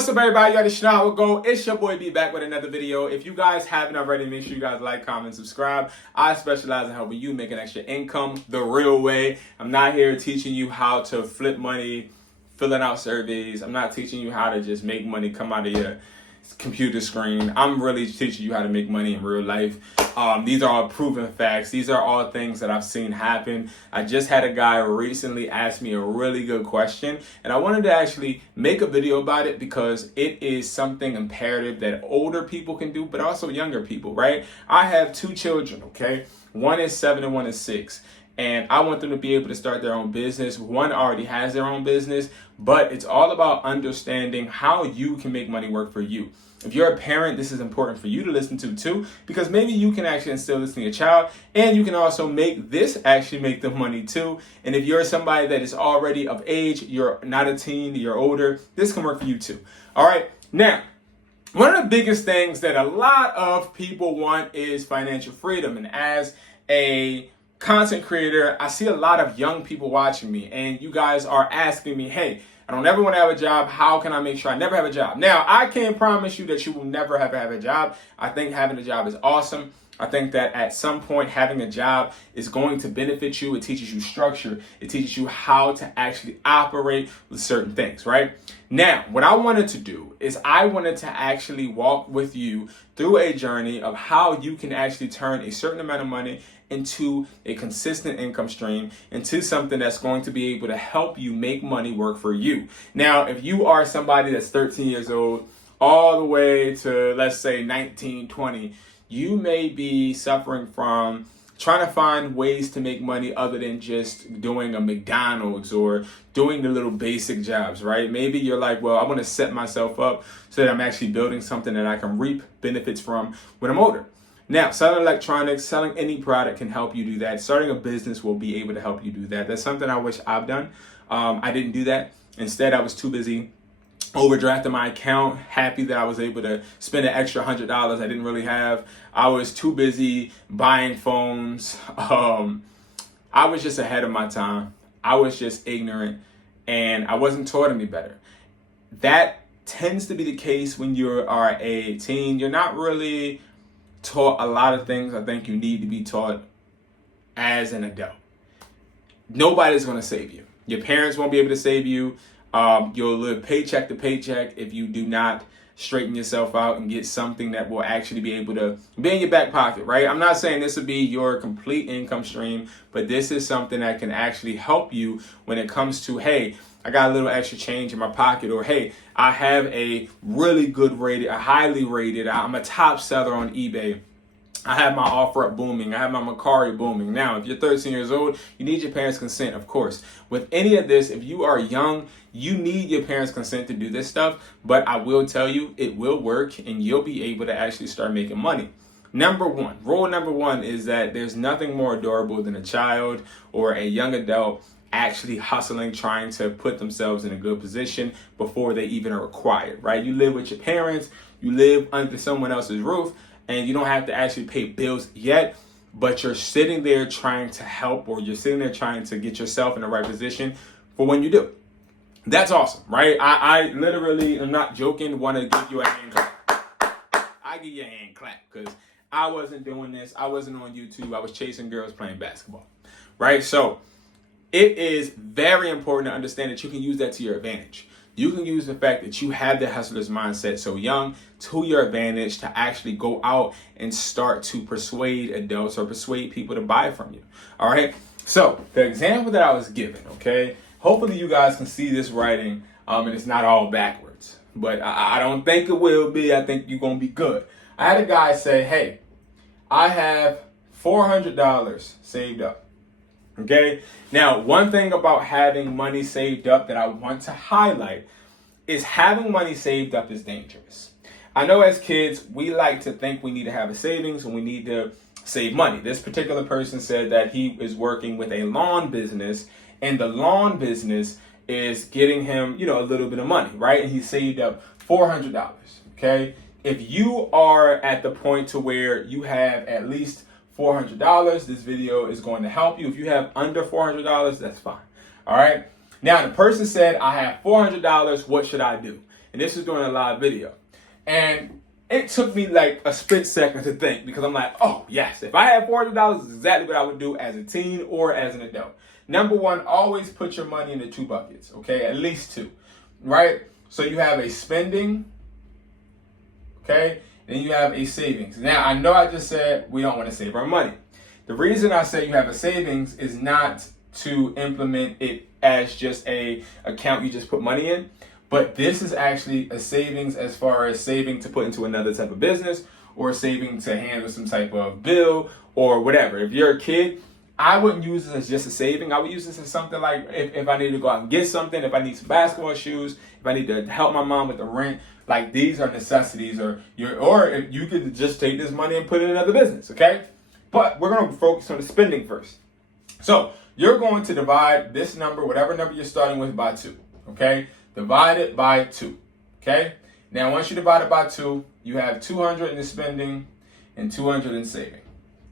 What's up, everybody? You already know how it go. It's your boy B back with another video. If you guys haven't already, make sure you guys like, comment, subscribe. I specialize in helping you make an extra income the real way. I'm not here teaching you how to flip money, filling out surveys. I'm not teaching you how to just make money come out of your computer screen. I'm really teaching you how to make money in real life. These are all proven facts. These are all things that I've seen happen. I just had a guy recently ask me a really good question, and I wanted to actually make a video about it because it is something imperative that older people can do, but also younger people, right? I have two children, okay? One is 7 and one is 6. And I want them to be able to start their own business. One already has their own business, but it's all about understanding how you can make money work for you. If you're a parent, this is important for you to listen to too, because maybe you can actually instill this in your child, and you can also make this actually make them money too. And if you're somebody that is already of age, you're not a teen, you're older, this can work for you too. All right, now, one of the biggest things that a lot of people want is financial freedom. And as a content creator, I see a lot of young people watching me, and you guys are asking me, hey, I don't ever want to have a job. How can I make sure I never have a job? Now, I can't promise you that you will never have a job. I think having a job is awesome. I think that at some point having a job is going to benefit you. It teaches you structure. It teaches you how to actually operate with certain things, right? Now, what I wanted to do is I wanted to actually walk with you through a journey of how you can actually turn a certain amount of money into a consistent income stream, into something that's going to be able to help you make money work for you. Now, if you are somebody that's 13 years old, all the way to, let's say, 19, 20, you may be suffering from trying to find ways to make money other than just doing a McDonald's or doing the little basic jobs, right? Maybe you're like, well, I want to set myself up so that I'm actually building something that I can reap benefits from when I'm older. Now, selling electronics, selling any product can help you do that. Starting a business will be able to help you do that. That's something I wish I've done. I didn't do that. Instead, I was too busy overdrafting my account, happy that I was able to spend an extra $100 I didn't really have. I was too busy buying phones. I was just ahead of my time. I was just ignorant, and I wasn't taught any better. That tends to be the case when you are a teen. You're not really taught a lot of things I think you need to be taught as an adult. Nobody's going to save you. Your parents won't be able to save you. You'll live paycheck to paycheck if you do not straighten yourself out and get something that will actually be able to be in your back pocket, right? I'm not saying this will be your complete income stream, but this is something that can actually help you when it comes to, hey, I got a little extra change in my pocket, or hey, I have a really good rated, a highly rated, I'm a top seller on eBay. I have my offer up booming. I have my MERCARI booming. Now, if you're 13 years old, you need your parents' consent, of course. With any of this, if you are young, you need your parents' consent to do this stuff. But I will tell you, it will work, and you'll be able to actually start making money. Rule number one is that there's nothing more adorable than a child or a young adult actually hustling, trying to put themselves in a good position before they even are required, right? You live with your parents, you live under someone else's roof, and you don't have to actually pay bills yet, but you're sitting there trying to help, or you're sitting there trying to get yourself in the right position for when you do. That's awesome, right? I literally, I'm not joking, want to give you a hand clap. I give you a hand clap because I wasn't doing this. I wasn't on YouTube. I was chasing girls playing basketball, right? So it is very important to understand that you can use that to your advantage. You can use the fact that you have the hustler's mindset so young to your advantage to actually go out and start to persuade adults or persuade people to buy from you. All right. So the example that I was given, okay, hopefully you guys can see this writing and it's not all backwards, but I don't think it will be. I think you're going to be good. I had a guy say, hey, I have $400 saved up. Okay. Now, one thing about having money saved up that I want to highlight is having money saved up is dangerous. I know as kids, we like to think we need to have a savings and we need to save money. This particular person said that he is working with a lawn business, and the lawn business is getting him, a little bit of money, right? And he saved up $400. Okay. If you are at the point to where you have at least $400, this video is going to help you. If you have under $400, that's fine. All right. Now, the person said, I have $400. What should I do? And this was during a live video. And it took me like a split second to think, because I'm like, oh yes, if I had $400, this is exactly what I would do as a teen or as an adult. Number one, always put your money into 2 buckets, okay? At least 2, right? So you have a spending, okay? Then you have a savings. Now, I know I just said we don't want to save our money. The reason I say you have a savings is not to implement it as just a account you just put money in, but this is actually a savings as far as saving to put into another type of business, or saving to handle some type of bill or whatever. If you're a kid, I wouldn't use this as just a saving. I would use this as something like if I need to go out and get something, if I need some basketball shoes, if I need to help my mom with the rent. Like, these are necessities, or if you could just take this money and put it in another business, okay? But we're going to focus on the spending first. So you're going to divide this number, whatever number you're starting with, by 2, okay? Divide it by 2, okay? Now, once you divide it by 2, you have 200 in the spending and 200 in saving,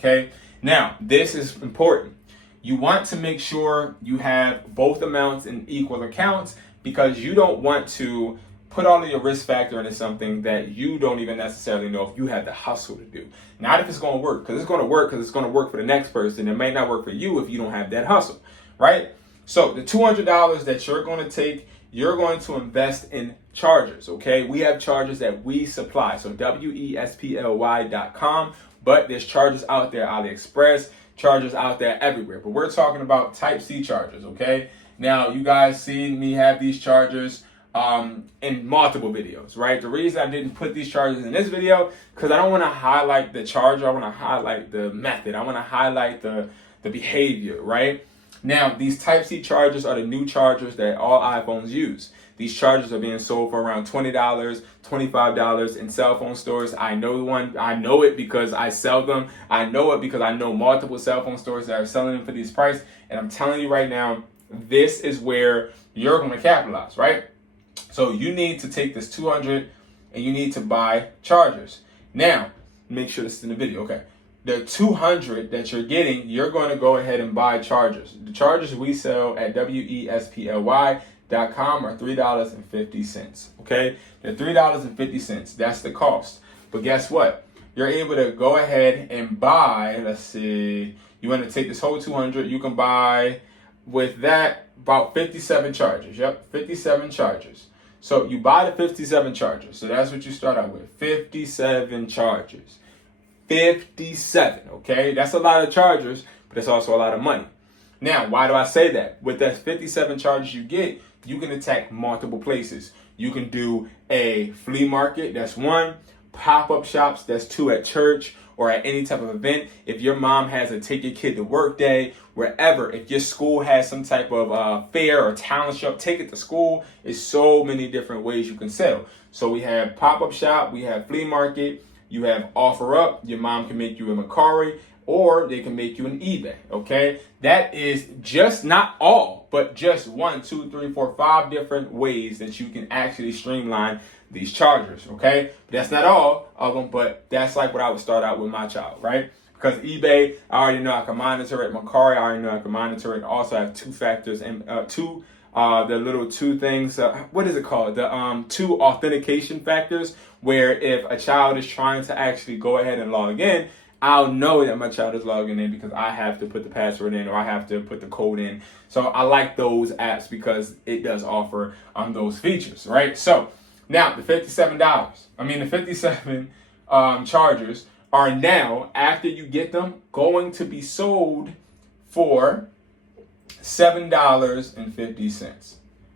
okay? Now, this is important. You want to make sure you have both amounts in equal accounts, because you don't want to put all of your risk factor into something that you don't even necessarily know if you have the hustle to do. Not if it's going to work, because it's going to work, because it's going to work for the next person. It may not work for you if you don't have that hustle, right? So the $200 that you're going to take, you're going to invest in chargers, okay? We have chargers that we supply, so WESPLY.com. But there's chargers out there, AliExpress, chargers out there everywhere. But we're talking about Type-C chargers, okay? Now, you guys see me have these chargers in multiple videos, right? The reason I didn't put these chargers in this video, because I don't want to highlight the charger. I want to highlight the method. I want to highlight the behavior, right? Now, these Type-C chargers are the new chargers that all iPhones use. These chargers are being sold for around $20, $25 in cell phone stores. I know it because I sell them. I know it because I know multiple cell phone stores that are selling them for these prices. And I'm telling you right now, this is where you're going to capitalize, right? So you need to take this 200 and you need to buy chargers. Now, make sure this is in the video, okay? The 200 that you're getting, you're going to go ahead and buy chargers. The chargers we sell at WESPLY.com are $3.50, okay? They're $3.50. That's the cost. But guess what? You're able to go ahead and buy, let's see, you want to take this whole 200, you can buy with that about 57 chargers. Yep, 57 chargers. So you buy the 57 chargers. So that's what you start out with, 57 chargers. 57, okay? That's a lot of chargers, but it's also a lot of money. Now, why do I say that? With that 57 chargers you get, you can attack multiple places. You can do a flea market, that's 1. Pop-up shops, that's 2 at church or at any type of event. If your mom has a take your kid to work day, wherever, if your school has some type of fair or talent show, take it to school. It's so many different ways you can sell. So we have pop-up shop, we have flea market, you have offer up. Your mom can make you a MERCARI, or they can make you an eBay, okay? That is just not all, but just 1, 2, 3, 4, 5 different ways that you can actually streamline these chargers, okay? That's not all of them, but that's like what I would start out with my child, right? Because eBay, I already know I can monitor it. MERCARI, I already know I can monitor it. Also, I have 2 factors and the little 2 things. What is it called? The 2 authentication factors, where if a child is trying to actually go ahead and log in, I'll know that my child is logging in because I have to put the password in or I have to put the code in. So I like those apps because it does offer those features, right? So now the $57 chargers are now, after you get them, going to be sold for $7.50.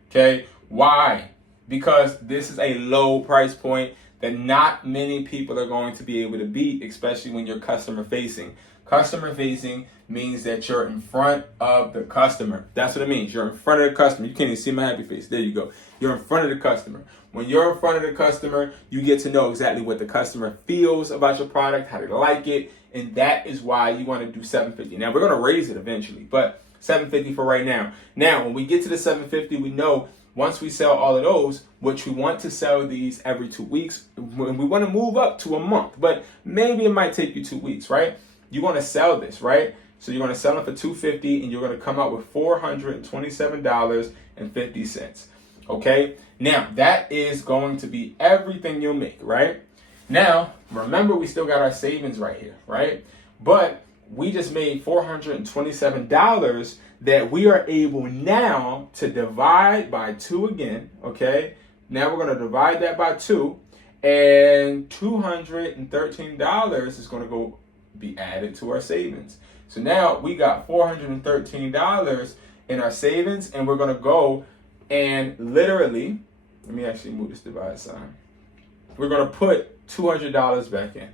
Okay, why? Because this is a low price point that not many people are going to be able to beat, especially when you're customer facing. Customer facing means that you're in front of the customer. That's what it means. You're in front of the customer. You can't even see my happy face. There you go. You're in front of the customer. When you're in front of the customer, you get to know exactly what the customer feels about your product, how they like it, and that is why you want to do $7.50. Now, we're going to raise it eventually, but $7.50 for right now. Now, when we get to the $7.50, we know once we sell all of those, which we want to sell these every 2 weeks, when we want to move up to a month, but maybe it might take you 2 weeks, right? You want to sell this, right? So you're going to sell it for $250 and you're going to come out with $427.50. Okay, now that is going to be everything you'll make, right? Now, remember, we still got our savings right here, right? But we just made $427 that we are able now to divide by 2 again, okay? Now we're going to divide that by 2, and $213 is going to go be added to our savings. So now we got $413 in our savings, and we're going to go and literally, let me actually move this divide sign. We're going to put $200 back in.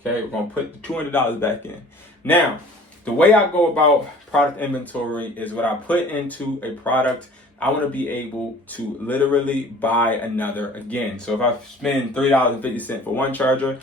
Okay, we're going to put the $200 back in. Now, the way I go about product inventory is what I put into a product, I want to be able to literally buy another again. So if I spend $3.50 for one charger,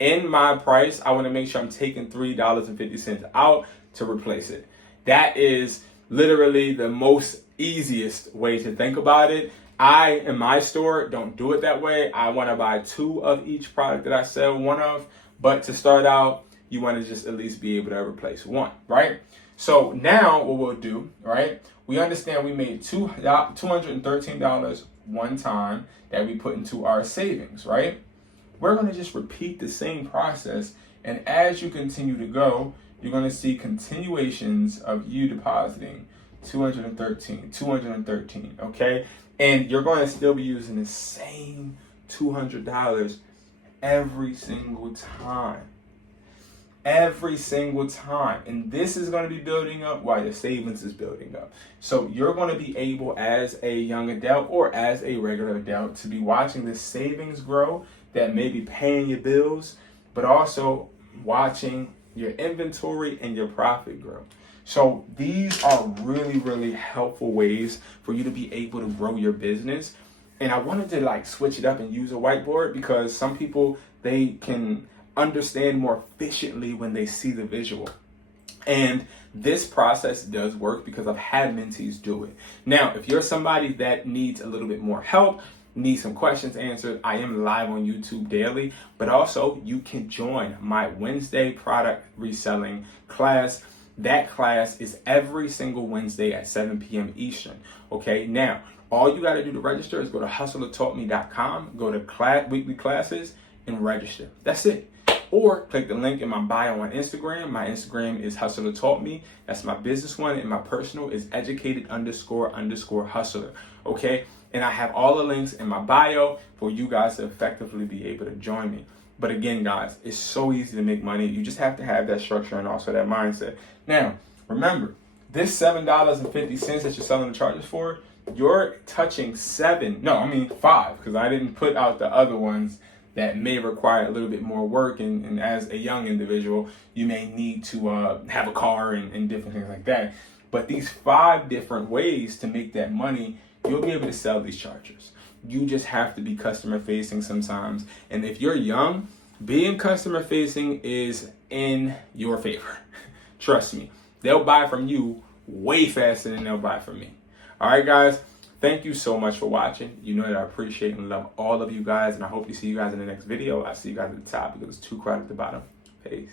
in my price, I want to make sure I'm taking $3.50 out to replace it. That is literally the most easiest way to think about it. I, in my store, don't do it that way. I want to buy 2 of each product that I sell one of. But to start out, you want to just at least be able to replace 1, right? So now what we'll do, right? We understand we made $213 one time that we put into our savings, right? We're going to just repeat the same process. And as you continue to go, you're going to see continuations of you depositing 213, okay? And you're going to still be using the same $200 every single time. Every single time. And this is going to be building up while your savings is building up. So you're going to be able, as a young adult or as a regular adult, to be watching the savings grow that may be paying your bills, but also watching your inventory and your profit grow. So these are really, really helpful ways for you to be able to grow your business. And I wanted to switch it up and use a whiteboard because some people, they can understand more efficiently when they see the visual. And this process does work because I've had mentees do it. Now, if you're somebody that needs a little bit more help, need some questions answered, I am live on YouTube daily, but also you can join my Wednesday product reselling class. That class is every single Wednesday at 7 p.m. Eastern. Okay, now all you got to do to register is go to Hustlertaughtme.com, go to weekly classes, and register. That's it. Or click the link in my bio on Instagram. My Instagram is Hustlertaughtme. That's my business one, and my personal is educated__hustler. Okay, and I have all the links in my bio for you guys to effectively be able to join me. But again, guys, it's so easy to make money. You just have to have that structure and also that mindset. Now, remember, this $7.50 that you're selling the charges for, you're touching 5, because I didn't put out the other ones that may require a little bit more work. And as a young individual, you may need to have a car and different things like that. But these 5 different ways to make that money, you'll be able to sell these chargers. You just have to be customer facing sometimes. And if you're young, being customer facing is in your favor. Trust me, they'll buy from you way faster than they'll buy from me. All right, guys, thank you so much for watching. You know that I appreciate and love all of you guys, and I hope to see you guys in the next video. I see you guys at the top because it's too crowded at the bottom. Peace.